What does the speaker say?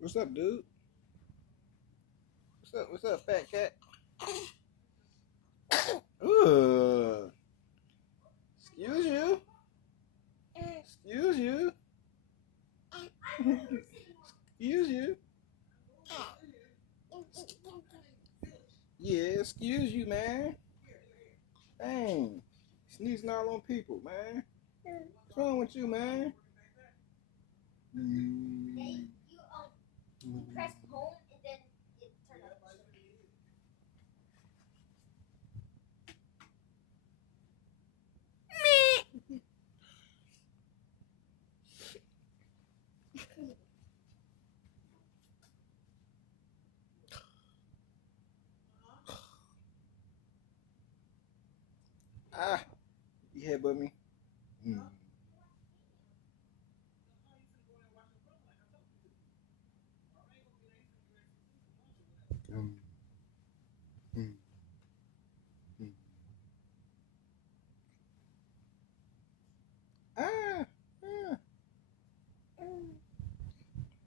What's up, dude? What's up? What's up, fat cat? Ugh. Excuse you. Excuse you. Excuse you. Yeah, excuse you, man. Dang. Sneezing all on people, man. What's wrong with you, man? You press home and then it turned on. Ah, you headbutt me.